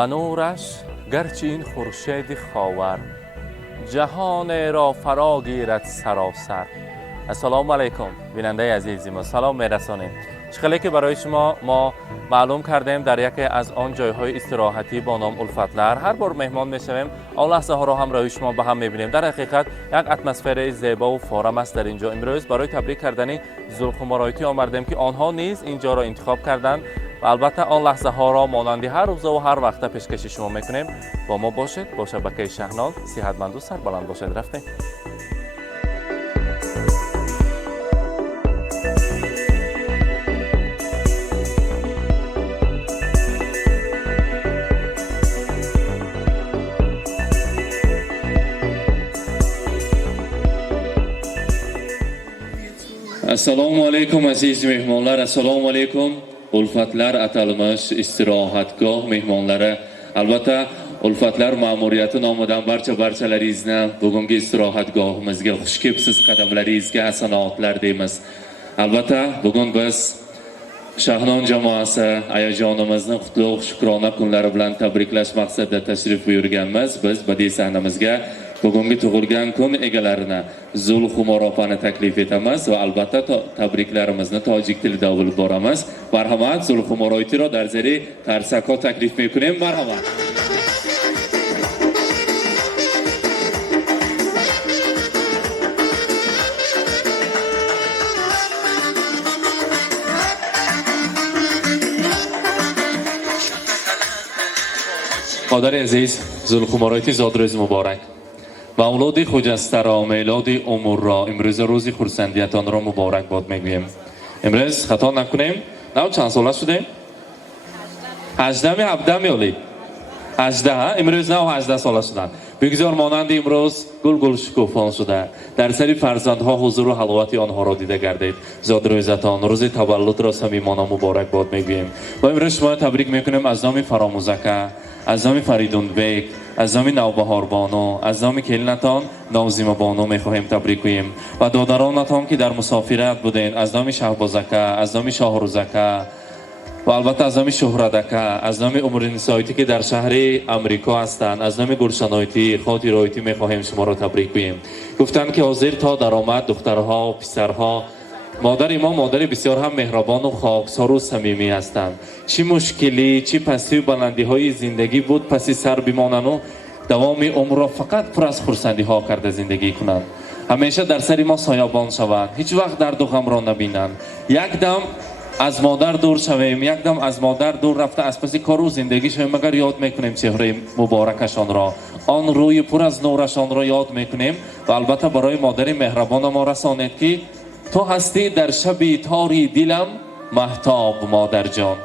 و نورش گرچه این خورشید خاور جهان را فرا گیرد سراسر. السلام علیکم بیننده عزیزی ما، سلام میرسانیم. چخیلی که برای شما ما معلوم کردیم در یکی از آن جایهای استراحتی با نام الفتلر هر بار مهمان میشویم آن لحظه ها را هم روی شما با هم میبینیم. در حقیقت یک اتمسفر زیبا و فارم است در اینجا. امروز برای تبریک کردن ذوالخمرایتی آمدیم که آنها نیز اینجا را انتخاب کردند و البته آن لحظه ها را مانند هر روز و هر وقت پیشکش شما میکنیم. با ما باشید، با شبکه شهناز صحتمند و سربلند باشید. رفتیم. Assalomu alaykum aziz mehmonlar, assalomu alaykum. Ulfatlar atalmish istirohatgoh mehmonlari. Albatta Ulfatlar ma'muriyati nomidan barchalaringizni bugungi istirohatgohimizga xush kelibsiz, qadamlaringizga hasanotlar deymiz. Albatta bugun biz Shahnon jamoasi ayajonimizni qutlug' shukrona kunlari bilan tabriklash maqsadida tashrif buyurganmiz. Biz badiiy sahnamizga bugungi tug'ilgan kun egalarini Zulxumor opani taklif etamiz va albatta tabriklarimizni tojik tilida olib boramiz. Marhamat, Zulxumor oytiro dar zeri tarsako taklif میکنیم. Marhamat. مادر عزیز ذوالخمرایتی زاد روز مبارک و اولاد خجسته را میلاد امور را امروز روزی خرسندیتان را مبارک باد میگویم. امروز خطا نکنیم. نه چند ساله شده؟ 18 می 17 میلی 18 امروز نه 18 ساله شدن. بگذار مانند امروز گل شکوفان شده در سری فرزندها حضور و حلاوت آنها را دیده گردید. زاد روزتان روز تولد را صمیمانه مبارک باد میگویم و امروز شما تبریک میکنیم از نام فراموزکه، از نام فریدون بیگ، از نام نوبهار بانو، از نام کلینتان نازیم بانو میخواهیم تبریک گوییم و دادرانتان که در مسافرت بودین از نام شهبازکه، از نام شاهروزکه و البته از نام شهردکه، از نام عمرنسایتی که در شهر امریکا هستند، از نام گلشنایتی، خاطرایتی میخواهیم شما را تبریک گوییم. گفتن که حاضر تا درآمد دخترها و پسرها مادر ما مادر بسیار هم مهربان و خاکسار و صمیمی هستند. چی مشکلی چی پستی و بلندی های زندگی بود پسی سر بمانند و دوام عمر را فقط پر از خرسندی ها کرده زندگی کنند. همیشه در سر ما سایبان شوند، هیچ وقت درد و غم را نبینند. یک دم از مادر دور شویم، یک دم از مادر دور رفته از پس کار و زندگی شویم مگر یاد میکنیم چهره مبارکشان را، آن روی پر از نورشان را یاد میکنیم و البته برای مادر مهربان ما رسانید که تو هستی در شب تاری دلم مهتاب مادر جان،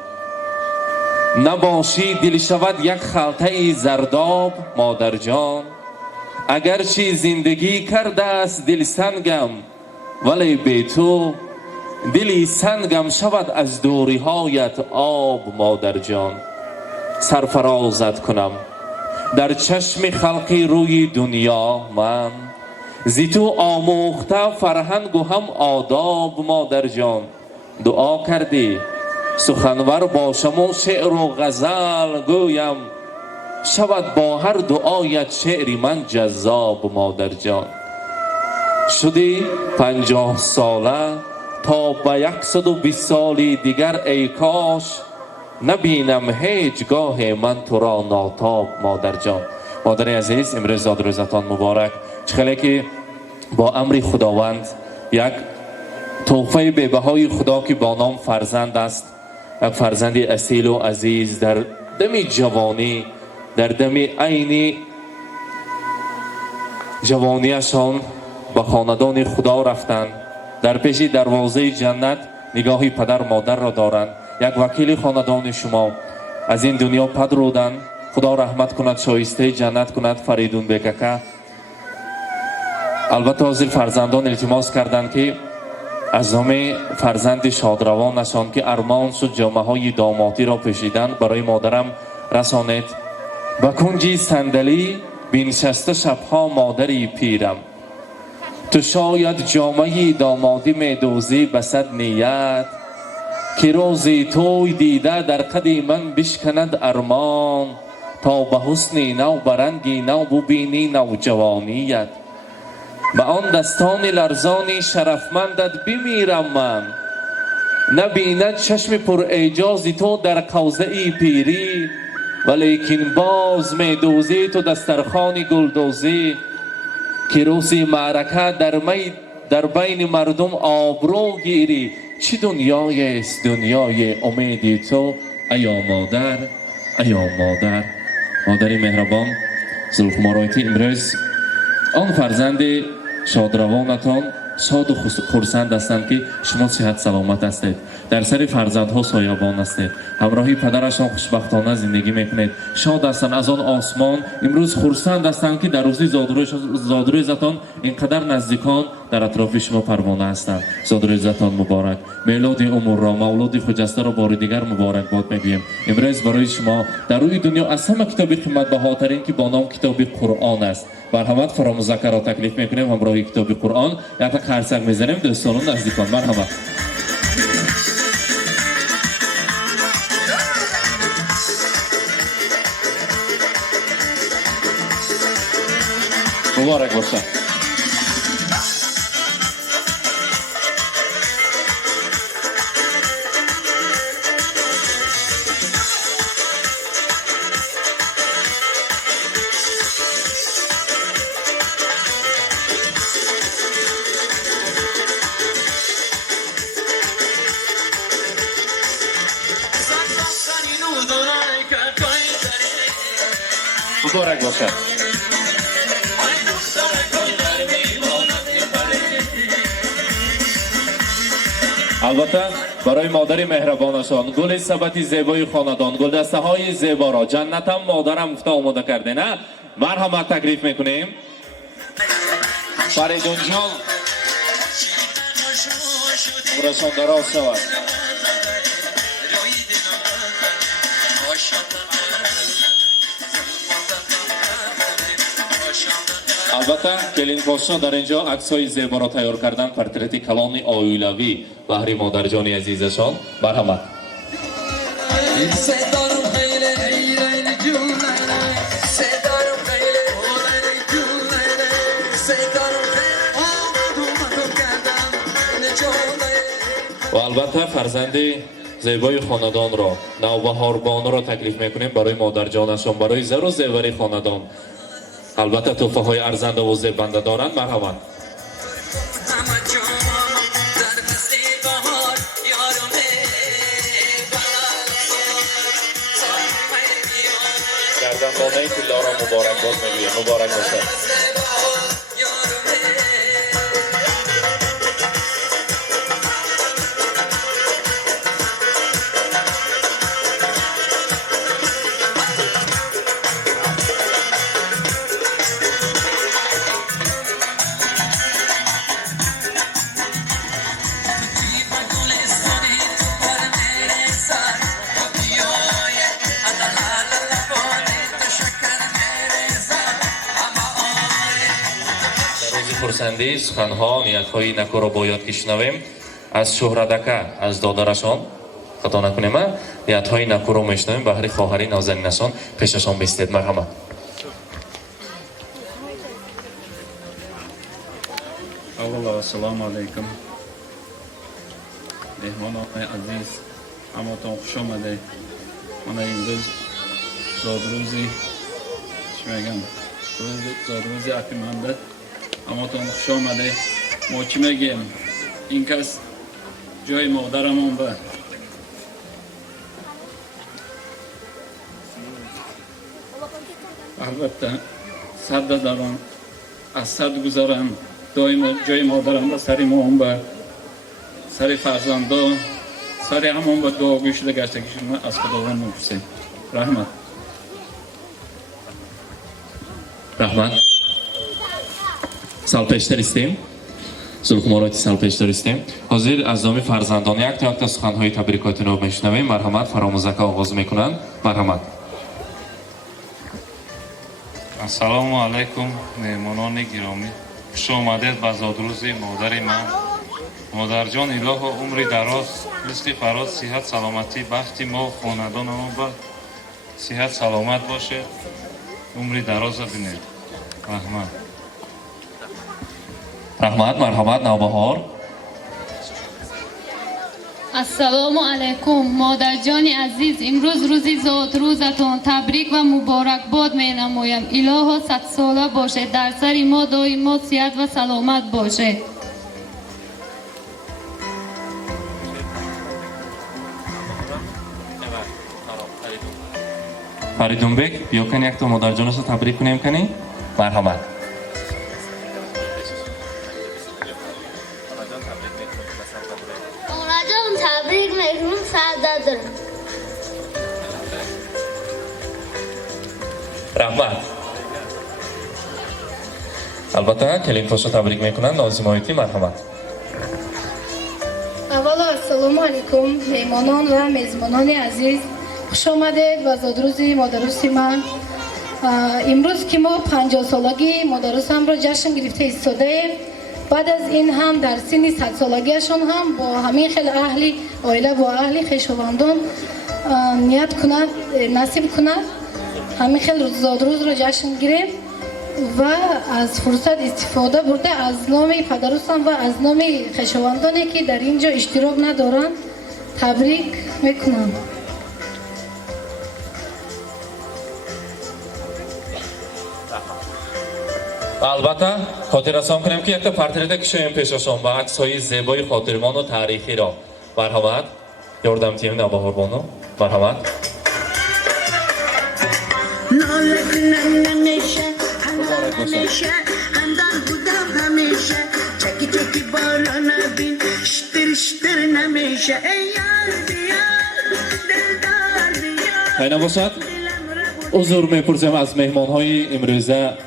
نباشی دل شود یک خلطه زرداب مادر جان، اگرچه زندگی کرده است دل سنگم ولی بی تو دلی سنگم شود از دوری هایت آب مادر جان. سرفرازت کنم در چشم خلقی روی دنیا من، زی تو آموخته فرهنگ و هم آداب مادر جان. دعا کردی سخنور باشم و شعر و غزل گویم، شود با هر دعایت شعری من جذاب مادر جان. شدی 50 ساله تا به 120 سالی دیگر ای کاش نبینم هیچ گاه من تو را ناتاب مادر جان. مادر عزیز امروز زاد روزتان مبارک. چخیلی که با امر خداوند یک تحفه بی‌بهای خدا که با نام فرزند است، یک فرزند اصیل و عزیز در دم جوانی، در دم عین جوانیشان به خاندان خدا رفتند، در پیش دروازه جنت نگاهی پدر مادر را دارند. یک وکیل خاندان شما از این دنیا پدرودند. خدا رحمت کند، شایسته جنت کند فریدون بیککه. البته حاضر فرزندان التماس کردند که از نام فرزند شادروانشان که ارمان شد جامه های دامادی را پوشیدند برای مادرم رسانید. به کنجی صندلی بنشسته شبها مادری پیرم، تو شاید جامه دامادی میدوزی به صد نیت، که روزی توی دیده در قد من بشکند ارمان. تا به حسن نو برنگی نو ببینی نوجوانیت. به آن دستان لرزانی شرفمندت بمیرم من، نبیند چشم پر اعجازی تو در کوزه پیری، ولیکن باز می دوزی تو دسترخوان گلدوزی، که روزی معرکه در بین مردم آبرو گیری. چه دنیای است دنیای امیدی تو ایا مادر، ایا مادر. مادری مهربان زلخمارایتی، امروز آن فرزند شادروانتان شاد و خرسند هستند که شما صحت سلامت هستید، در سر فرزندها سایبان هستید، همراهی پدرشان خوشبختانه زندگی میکنید، شاد هستند از آن آسمان. امروز خرسند هستند که در روزی زادرویتان اینقدر نزدیکان در اطراف شما پروانه هستند. زادرویتان مبارک، میلاد عمر را، مولود خجسته را بار دیگر مبارک باد میگویم. امروز برای شما در روی دنیا از همه کتاب قیمت بهاترین که با نام کتاب قرآن است، مرحمت فراموزکر را تکلیف میکنیم. همراهی کتاب قرآن یک خرسک میزنیم دوستان نزدیکان. مرحمت. مبارک باشد. مبارک باشد. البته برای مادر مهربانشان گل ثبت زیبای خاندان، گلدسته های زیبا را جنتم مادرم گفته آماده کرده. نه مرحمت تکلیف میکنیم. فریدون جان عمرشان دراز شود. البته کلین پاشا در اینجا عکس‌های زیبا را تیار کردن، پورترت کلان آیولوی بهر مادر جان عزیزشان. مرحمت. و البته فرزند زیبای خاندان را، نوبهار بانو را تکلیف میکنیم برای مادر جانشان، برای زر و زیوری خاندان. البته توفه های ارزنده و زیبنده دارند. مرحبا. گردنبانه طلا را مبارک باد میگویم. مبارک باشد. خرسندی سخنها نیت‌های نکو را باید که شنویم از شهردکه، از دادرشان خطا نکنیم، نیت‌های نکو را میشنویم بهر خواهری نازنینشان پیششان بیستید. مرحمت. اولا السلام علیکم مهمانان عزیز، همتون خوش آمده. من امروز زادروزی زادروزی اکیمنده، همتون خوش آمده. ما چی میگیم؟ این کس جای مادرمون به البته صد دارم، از صد گذارم، دایم جای مادرم به سری ما هم به سری فرزندا، سری همون به دعا گوشیده گشته کشیم از خداوند میپرسیم. رحمت. رحمت. سال پیشتر استیم. زلخماراتی سال پیشتر استیم. حاضر از نام فرزندان یک تا سخنهای تبریکاتون رو بشنویم. مرحمت. فراموزکه آغاز میکنن. مرحمت. السلام علیکم مهمانان گرامی، خوش آمدید به زادروزی مادر من. مادر جان الهی عمر دراز، رزق فراز، صحت سلامتی بخت ما خاندان ما به صحت سلامت باشه، عمری دراز بینید. رحمت. رحمت. مرحمت. نوبهار. السلام علیکم مادر جان عزیز، امروز روزی زاد روزتان تبریک و مبارک باد می نمایم. الها 100 ساله باشه، در سر ما دائما صحت و سلامت باشه. فریدون بک بیا کنی یک تا مادر جانش رو تبریک کنیم کنی. مرحمت. جان تبریک میکنم سعادت دارم. رحمت. البته کلیم فاشو تبریک میکنن نازیم آیتی. مرحمت. اولا السلام علیکم میهمانان و میزبانان عزیز، خوش آمدید و زادروزی مادرروز من. امروز که ما 50 سالگی مادرروزم را جشن گرفته ایستاده ایم. بعد از این هم در سن 100 سالگیشان هم با همین خیلی اهلی عائله و اهلی خویشاوندان نیت کند نصیب کند همین خیلی زادروز را جشن گیریم و از فرصت استفاده برده از نام پدرستان و از نام خویشاوندانی که در اینجا اشتراک ندارند تبریک میکنم. البته خاطر رسان کنیم که یک تا پرتریت کشویم پیششان با عکس های زیبای خاطرمان و تاریخی را. مرحمت. یاردم تیم نوبهار بانو. مرحمت. نالتنم نمیشه همیشه هندار بودم همیشه چکی چکی بالا نبین شتر نمیشه ای یار بیار دلدار بیار. اینه باشد حضور میپرسیم از مهمان های امروزه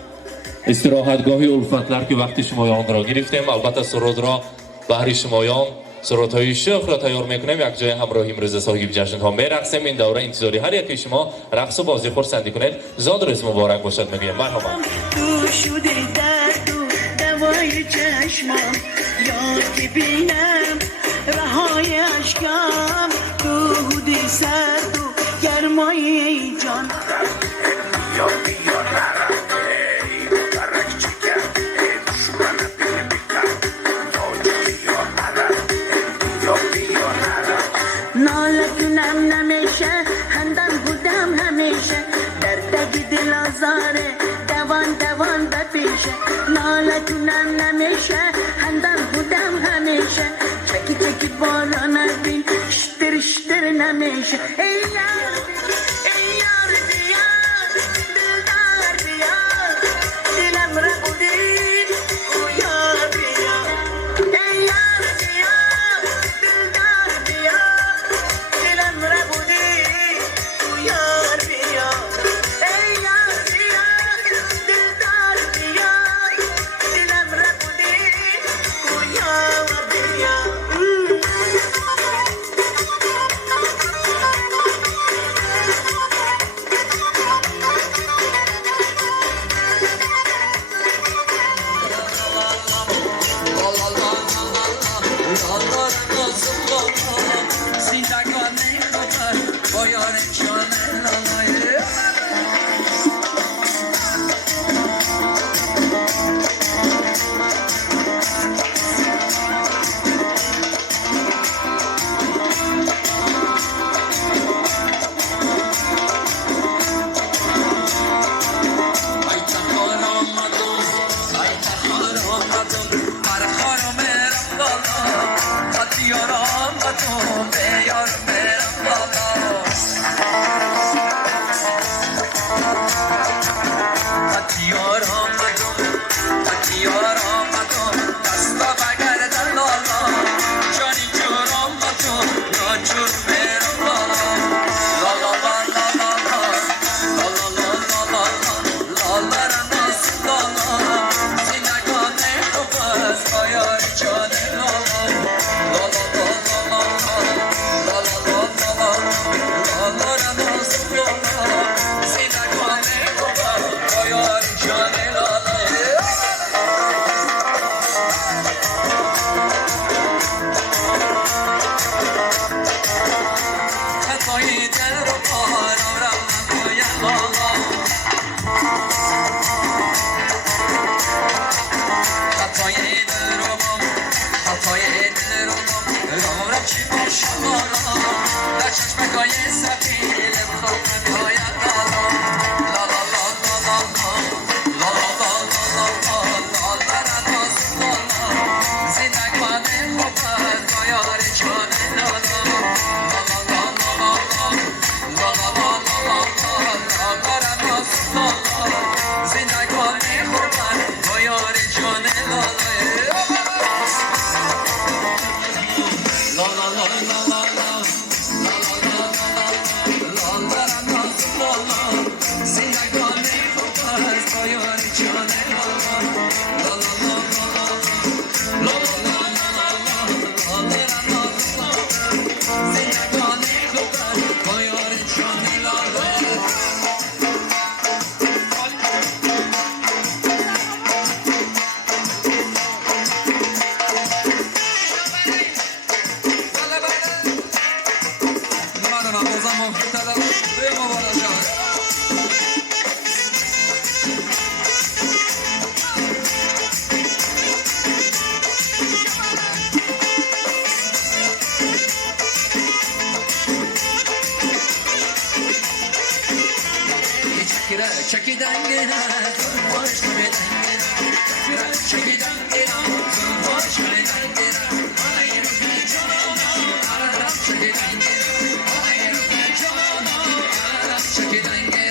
استراحتگاهی الفتلر که وقتی شمایان را گرفتیم. البته سرود را بهر شمایان سرود های شوق را تیار میکنیم. یک جای همراه امروز صاحب جشن ها میرقصیم. این دوره انتظاری هر یکی شما رقص و بازی خرسندی کنید. زاد روز مبارک باشد میگویم. مرحبا. تو شده درد و دوای چشمام یاد که بینم رهای اشکام تو هودی سرد و گرمای جان. نالتونم نمیشه هندم بودم همیشه دردگ دل آزاره دوان بپیشه. نالتونم نمیشه هندم بودم همیشه چکی بالا نبین شتر نمیشه ای یار بیار دلدار بیار دلم را بودید او یار بیار ای یار بیار دلدار بیار دلم را بودید او یار بیار ای یار بیار دلدار بیار دلم را بودید او یار بیار. چی به شما را در چشمکای سفید خواهد باید دادا لا لا لا لا لا لا لا لا لا لا لا زینک مانه خوبت با یار جانه لا لا لا لا لا لا لا زینک مانه خوبت با یار جانه لا çekiden gelen boş gelen çekiden gelen boş gelen hayır bir canım ara çekiden gelen hayır bir canım ara çekiden gelen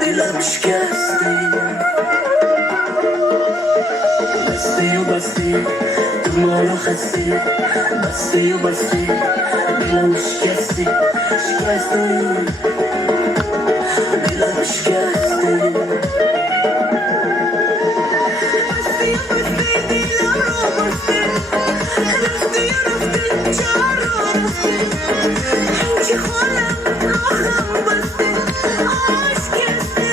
دلم شکستی بستی و بستی تو ما رو خستی بستی و بستی دلم شکستی شکستی دلم شکستی بستی و بستی دلم رو بستی رفتی و رفتی جا رو رفتی هنچی خالم راخم بستی آشکستی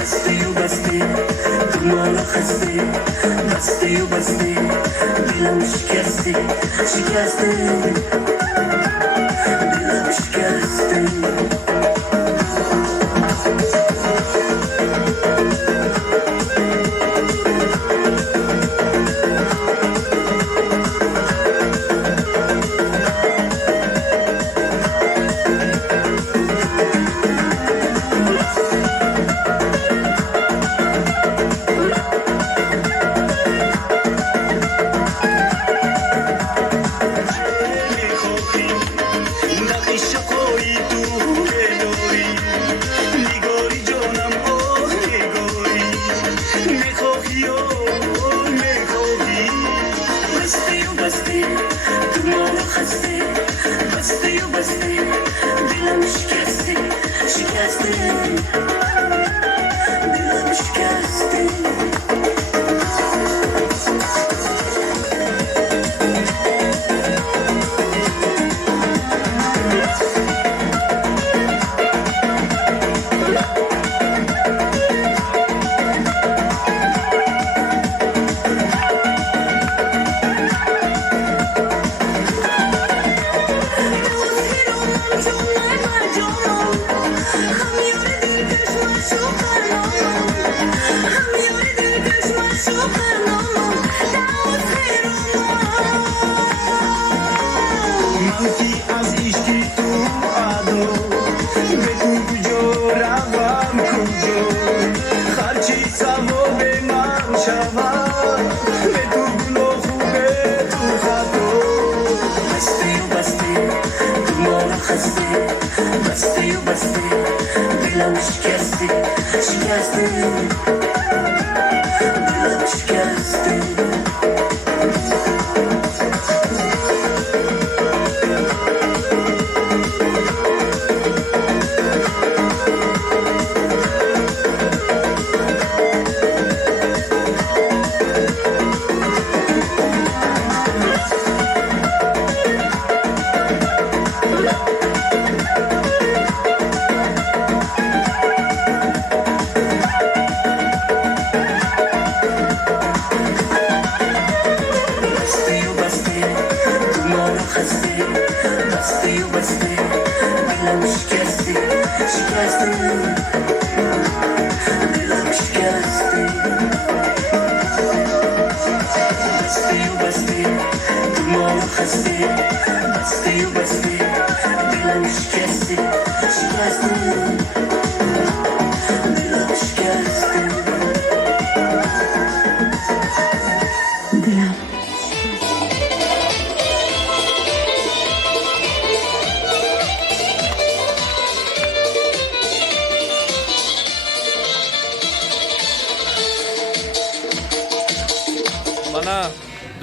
بستی و بستی تو ما رو خستی بستی و بستی دلم شکستی شکستی دلم شکستی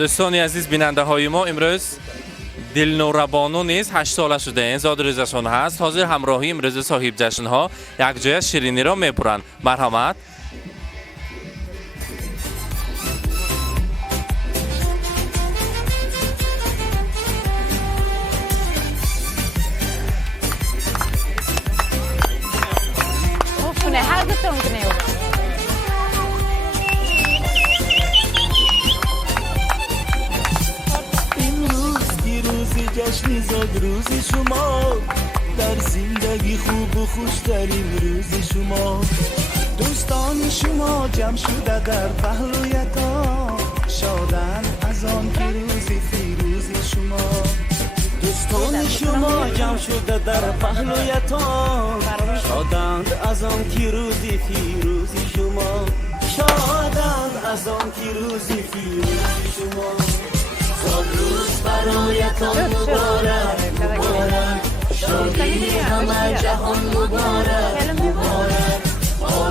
دوستانی عزیز بیننده های ما امروز دلنور بانو نیز 8 ساله شده این زاد روزشان هست حاضر همراهی امروز صاحب جشن ها یک جای شیرینی را میپرند مرحمت روزی شما در زندگی خوب و خوش ترین روزی شما دوستان شما جمع شده در پهلویتان شادن از آن که روزی فیروزی شما دوستان شما جمع شده در پهلویتان شادند از آن که روزی فیروزی شما شادند از آن که روزی فیروزی شما روز برایتان مبارک مبارک شادی همه جهان مبارک مبارک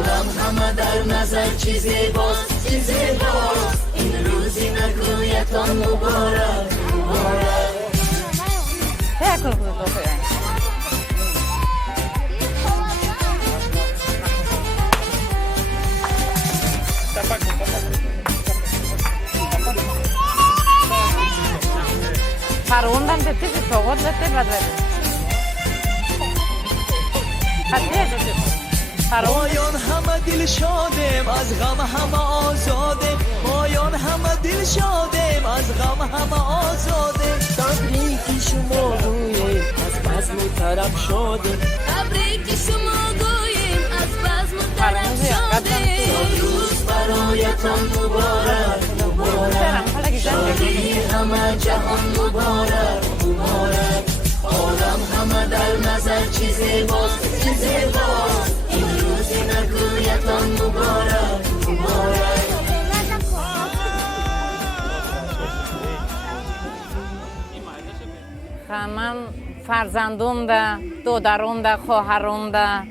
عالم همه در نظر چی زیباست چی زیباست این روزی نگویتان مبارک مبارک پروندم به تیزی توقت لطه بدره مایان همه دل شادیم از غم همه آزادیم مایان همه دل شادیم از غم همه آزادیم تبریکی شما گوییم از بزم و طرب شادیم تبریک شما گوییم از بزم و طرب شادیم روز برایتان مبارک مبارک شادی همه جهان مبارک مبارک عالم همه در نظر چی زیباست چی زیباست این روزی نگویتان مبارک مبارک من فرزندم ده دودرم ده خواهرم ده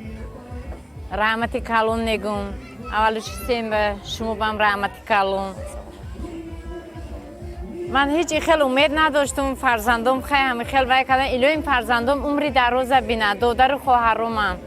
رحمتی کلون نگم اولش سیم به شما بهم رحمتی کلون من هیچ خیلی امید نداشتم فرزندم خیلی همه خیلی وای کردن ایلو این فرزندم عمری دراز بینه دودر خواهرم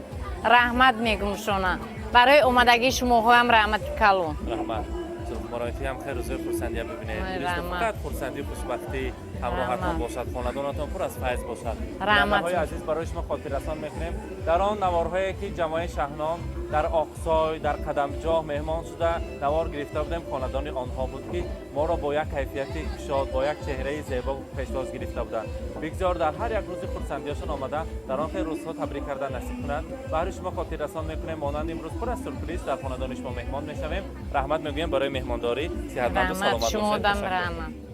رحمت میگم شونه برای اومدگی شما هم رحمتی کلون رحمت زلخمارایتی هم خیلی روزه فرسندی هم ببینه فقط فرسندی و خوشبختی همراهتان باشد خاندانتان پر از فیض باشد نوارهای عزیز برای شما خاطر رسان میکنیم در آن نوارهایی که جماعت شهنام در آقسای در قدمجاه مهمان شده نوار گرفته بودیم خاندان آنها بود که ما را با یک کیفیت شاد با یک چهره زیبا پیشواز گرفته بودند بگذار در هر یک روز خرسندیشان آمده در آن خیلی روزها تبریک کردن نصیب کنند برای شما خاطر رسان میکنیم مانند امروز پر از سورپرایز در خاندان شما مهمان میشویم رحمت میگویم برای مهمانداری صحتمند و سلامت باشید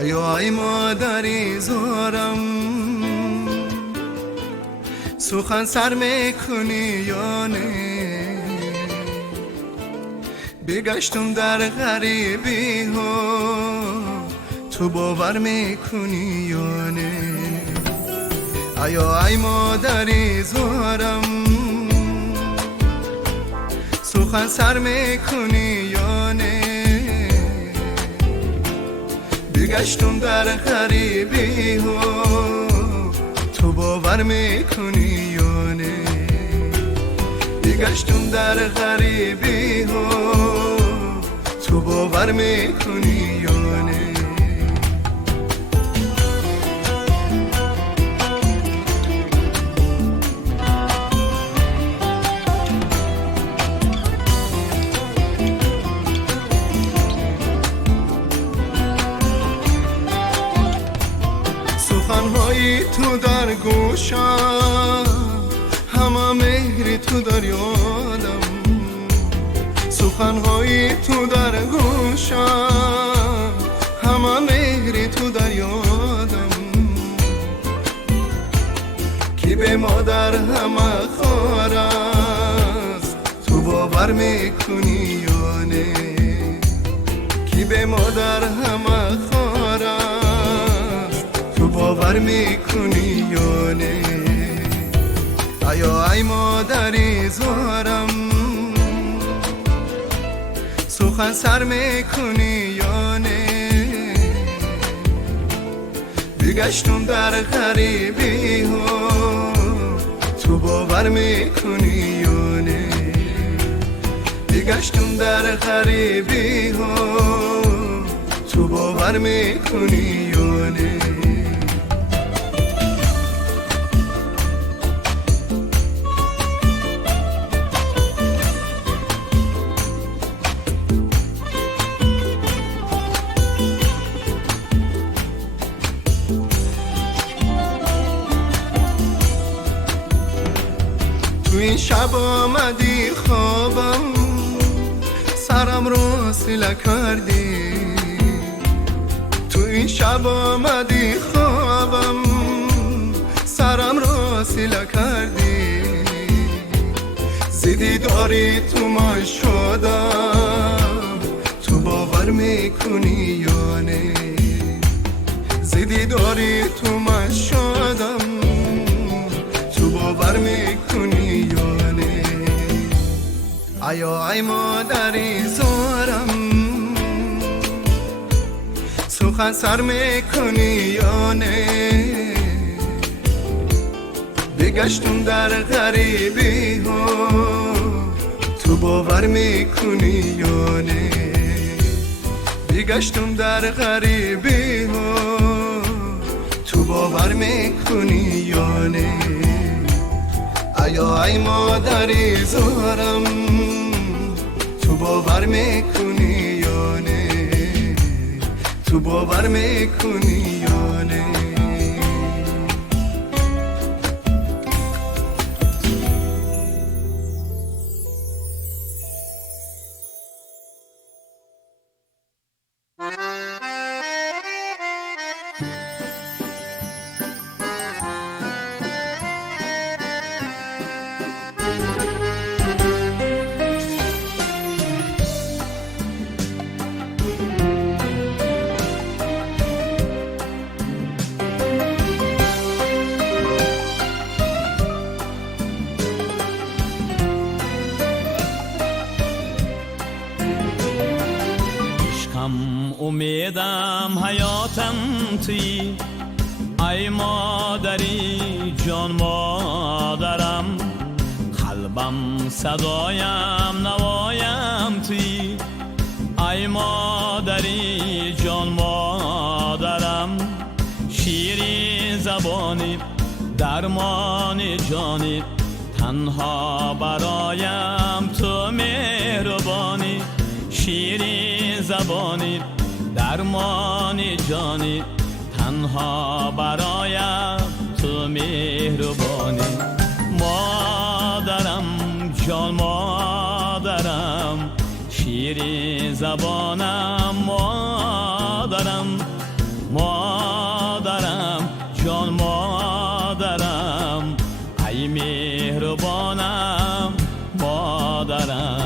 ای مادری زارم سخن سر میکنی یا نه بگشتم در غریبی ها تو باور میکنی یا نه ای مادری زارم سخن سر میکنی یا نه بگشتم در غریبی ها تو باور میکنی یا نه بگشتم در غریبی ها تو باور میکنی یا نه سخنهای تو در گوشم همه مهری تو در یادم سخنهای تو در گوشم همه مهری تو در یادم کی به مادر همه خوار است تو باور میکنی یا نه کی به مادر همه خوار است تو باور میکنی یا نه ای مادری زارم سخن سر میکنی یا نه بگشتم در غریبی ها تو باور میکنی یا نه بگشتم در غریبی ها تو باور میکنی یا نه این شب آمدی خوابم سرم رو سیله کردی تو این شب آمدی خوابم سرم رو سیله کردی زیدی داری تو من شدم تو باور میکنی یا نه زیدی داری تو من شادم تو باور میکنی یا نه ای مادری زارم سخن سر میکنی یا نه بگشتم در غریبی ها تو باور میکنی یا نه بگشتم در غریبی ها تو باور میکنی یا نه ای مادری زارم تو باور میکنی یا نه تو باور میکنی یا نه امیدم حیاتم توی ای مادری جان مادرم قلبم صدایم نوایم توی ای مادری جان مادرم شیرین زبانی درمان جانی تنها برایم تو مهربانی شیرین زبانی درمان جانی تنها برایم تو مهربانی مادرم جان مادرم شیرین زبانم مادرم مادرم جان مادرم ای مهربانم مادرم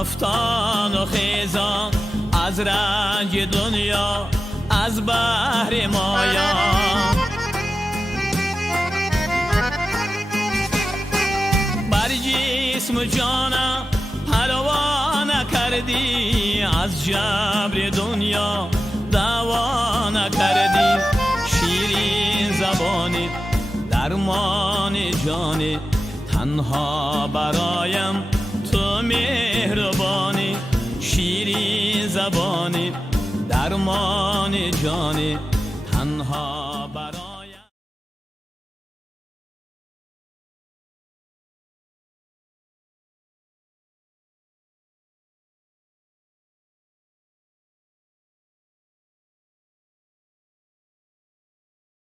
افتان و خیزان از رنج دنیا از بحر مایا بر جسم و جانم پروا نکردی از جبر دنیا دوا نکردی شیرین زبانی درمان جانی تنها برایم تو مهربانی شیرین زبانی درمان جانی تنها